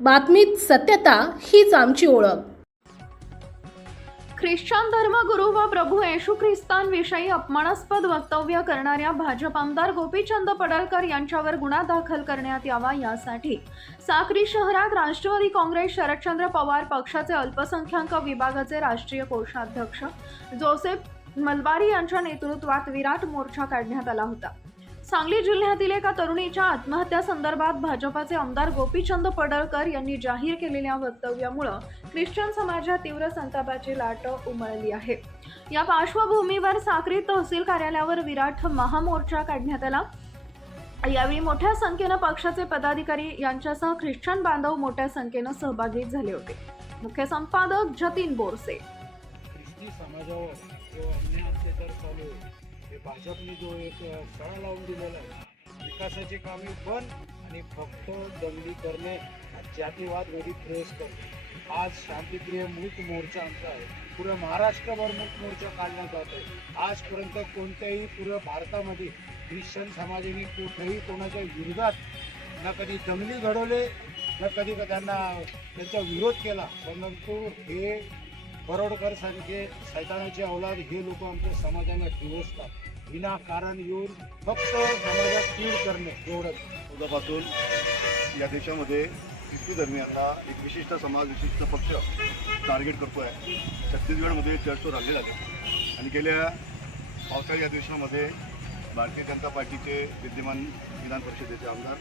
बातमीत सत्यता हीच आमची ओळख. ख्रिश्चन धर्मगुरू व प्रभू येशू ख्रिस्तांविषयी अपमानास्पद वक्तव्य करणाऱ्या भाजप आमदार गोपीचंद पडळकर यांच्यावर गुन्हा दाखल करण्यात यावा यासाठी. साक्री शहरात राष्ट्रवादी काँग्रेस शरदचंद्र पवार पक्षाचे अल्पसंख्याक विभागाचे राष्ट्रीय कोषाध्यक्ष जोसेफ मलबारी यांच्या नेतृत्वात विराट मोर्चा काढण्यात आला होता. सांगली जिल्ह्यातील एका तरुणीच्या आत्महत्या संदर्भात भाजपाचे आमदार गोपीचंद पडळकर यांनी जाहीर केलेल्या वक्तव्यामुळं ख्रिश्चन समाजात तीव्र संतापाची लाट उमळली आहे. या पार्श्वभूमीवर साक्री तहसील कार्यालयावर विराट महामोर्चा काढण्यात आला. यावेळी मोठ्या संख्येनं पक्षाचे पदाधिकारी यांच्यासह ख्रिश्चन बांधव मोठ्या संख्येनं सहभागी झाले होते. मुख्य संपादक जतीन बोरसे. समाजावर भाजपने जो एक सळा लावून दिलेला आहे विकासाची कामे बंद आणि फक्त दंगली करणे जातीवाद जातीवादवादी प्रेस करणे. आज शांतिप्रिय मूक मोर्चा आमचा आहे. पुरं महाराष्ट्रभर मूक मोर्चा काढण्यात जात आहे. आजपर्यंत कोणत्याही पुरं भारतामध्ये ख्रिश्चन समाजाने कुठेही कोणाच्या विरोधात ना कधी दंगली घडवले ना कधी त्यांना त्यांचा विरोध केला. परंतु हे परोडकर सारखे सैतानाची अवलाद हे लोक आमच्या समाजाला डिवसतात विनाकारण येऊन फक्त समाजात कीड करणे एवढंच. उद्यापासून या देशामध्ये ख्रिस्ती धर्मियांना एक विशिष्ट समाज विशिष्ट पक्ष टार्गेट करतो आहे छत्तीसगडमध्ये चर्चवर हल्ले झाले आणि गेल्या पावसाळी अधिवेशनामध्ये भारतीय जनता पार्टीचे विद्यमान विधान परिषदेचे आमदार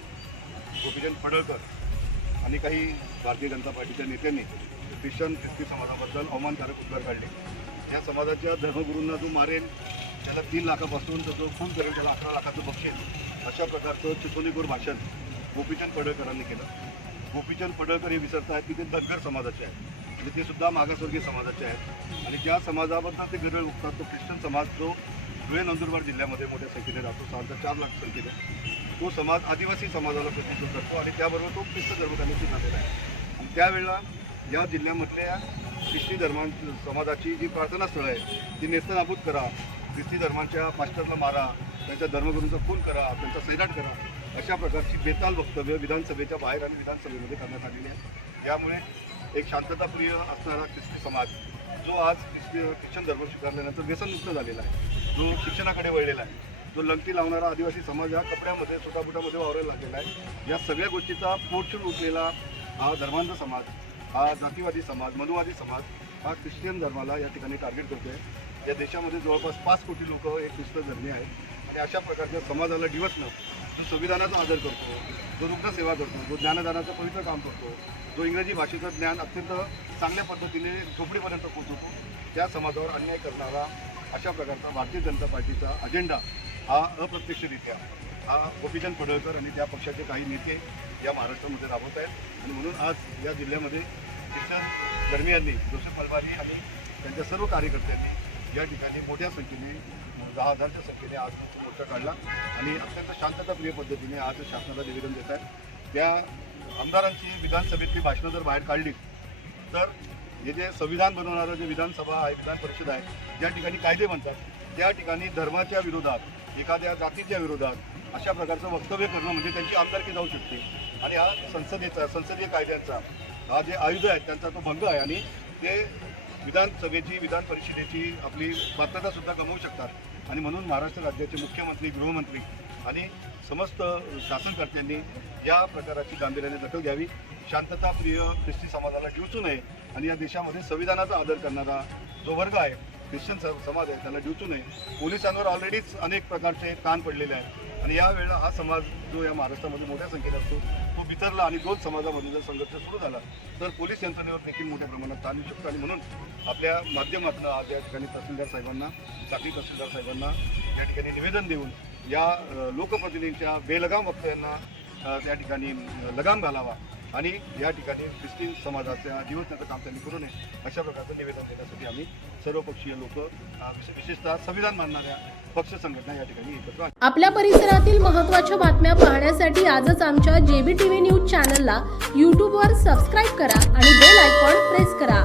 गोपीचंद पडळकर आणि काही भारतीय जनता पार्टीच्या नेत्यांनी ख्रिश्चन ख्रिस्ती समाजाबद्दल अवमानकारक उद्गार काढले. या समाजाच्या धर्मगुरूंना जो मारेल त्याला तीन लाखापासून तर जो खून करेल त्याला अकरा लाखाचं बक्षीस. अशा प्रकारचं चिखोलीखोर भाषण गोपीचंद पडळकरांनी केलं. गोपीचंद पडळकर हे विसरत आहेत की ते धनगर समाजाचे आहेत. आणि ते सुद्धा मागासवर्गीय समाजाचे आहेत. आणि ज्या समाजाबद्दल ते गरळ उठतात तो ख्रिश्चन समाज जो धुळे नंदुरबार जिल्ह्यामध्ये मोठ्या संख्येने राहतो साधारणतः चार लाख संख्येने तो समाज आदिवासी समाजाला प्रतिनिधित्व करतो. आणि त्याबरोबर तो ख्रिस्त धर्मकांनी त्यांनी आहे आणि त्यावेळेला या जिल्ह्यामधल्या ख्रिस्ती धर्मां समाजाची जी प्रार्थना स्थळं आहे ती नेस्तनाबूत करा ख्रिस्ती धर्मांच्या मास्टरला मारा त्यांच्या धर्मगुरूंचा खून करा त्यांचा सैराट करा अशा प्रकारची बेताल वक्तव्य विधानसभेच्या बाहेर आणि विधानसभेमध्ये करण्यात आलेली आहे. यामुळे एक शांतताप्रिय असणारा ख्रिस्ती समाज जो आज ख्रिस्ती ख्रिश्चन धर्म स्वीकारल्यानंतर व्यसनमुक्त झालेला आहे. जो शिक्षणाकडे वळलेला आहे. जो लंकी लावणारा आदिवासी समाज हा कपड्यामध्ये छोटाबुटामध्ये वावरायला लागलेला आहे. या सगळ्या गोष्टीचा पोटशून उठलेला हा धर्मांचा समाज हा जातीवादी समाज मनुवादी समाज हा ख्रिश्चन धर्माला या ठिकाणी टार्गेट करतोय. या देशामध्ये जवळपास पाच कोटी लोक हे ख्रिस्त धर्मी आहेत. आणि अशा प्रकारच्या समाजाला डिवसणं जो संविधानाचा आदर करतो जो रुग्णसेवा करतो जो ज्ञानदानाचं पवित्र काम करतो जो इंग्रजी भाषेचं ज्ञान अत्यंत चांगल्या पद्धतीने झोपडीपर्यंत पोहोचवतो त्या समाजावर अन्याय करणारा अशा प्रकारचा भारतीय जनता पार्टीचा अजेंडा हा अप्रत्यक्षरित्या. हा गोपीचंद पडळकर आणि त्या पक्षाचे काही नेते या महाराष्ट्रामध्ये राबवत आहेत. आणि म्हणून आज या जिल्ह्यामध्ये ख्रिश्चन धर्मियांनी जोसेफ मलबारी आणि त्यांच्या सर्व कार्यकर्त्यांनी या ठिकाणी मोठ्या संख्येने दहा हजारच्या संख्येने आज मोर्चा काढला. आणि अत्यंत शांतताप्रिय पद्धतीने आज शासनाला निवेदन देत आहेत. त्या आमदारांची विधानसभेतली भाषणं जर बाहेर काढली तर हे जे संविधान बनवणारं जे विधानसभा आहे विधान परिषद आहे ज्या ठिकाणी कायदे बनतात त्या ठिकाणी धर्माच्या विरोधात एखाद्या जातीच्या विरोधात अशा प्रकारचं वक्तव्य करणं म्हणजे त्यांची आमदारकी जाऊ शकते. आणि हा संसदेचा संसदीय कायद्यांचा हा जे आयुध आहेत त्यांचा तो भंग आहे आणि ते विधानसभेची विधान परिषदेची आपली पात्रतासुद्धा गमावू शकतात. आणि म्हणून महाराष्ट्र राज्याचे मुख्यमंत्री गृहमंत्री आणि समस्त शासनकर्त्यांनी या प्रकाराची गांभीर्याने दखल घ्यावी. शांतताप्रिय ख्रिस्ती समाजाला डिवचू नये आणि या देशामध्ये संविधानाचा आदर करणारा जो वर्ग आहे ख्रिश्चन समाज आहे त्यांना ड्यूटू नये पोलिसांवर ऑलरेडीच अनेक प्रकारचे कान पडलेले आहेत. आणि या वेळेला हा समाज जो या महाराष्ट्रामध्ये मोठ्या संख्येने असतो तो बितरला आणि दोन समाजामध्ये जर संघर्ष सुरू झाला तर पोलीस यंत्रणेवर देखील मोठ्या प्रमाणात ताण येऊ आणि म्हणून आपल्या माध्यमातून आज या ठिकाणी तहसीलदार साहेबांना साखळी तहसीलदार साहेबांना या ठिकाणी निवेदन देऊन या लोकप्रतिनिधींच्या बेलगाम वक्त्यांना त्या ठिकाणी लगाम घालावा. आणि या ठिकाणी ख्रिस्ती समाजाच्या दिवसण्याचं काम त्यांनी करू नये अशा प्रकारचं निवेदन देण्यासाठी आम्ही सर्वपक्षीय लोक विशेषतः संविधान मानणाऱ्या पक्ष संघटना या ठिकाणी एकत्र आपल्या परिसरातील महत्त्वाच्या बातम्या पाहण्यासाठी आजच आमच्या जेबी टीव्ही न्यूज चॅनलला यूट्यूबवर सबस्क्राईब करा आणि बेल आयकॉन प्रेस करा.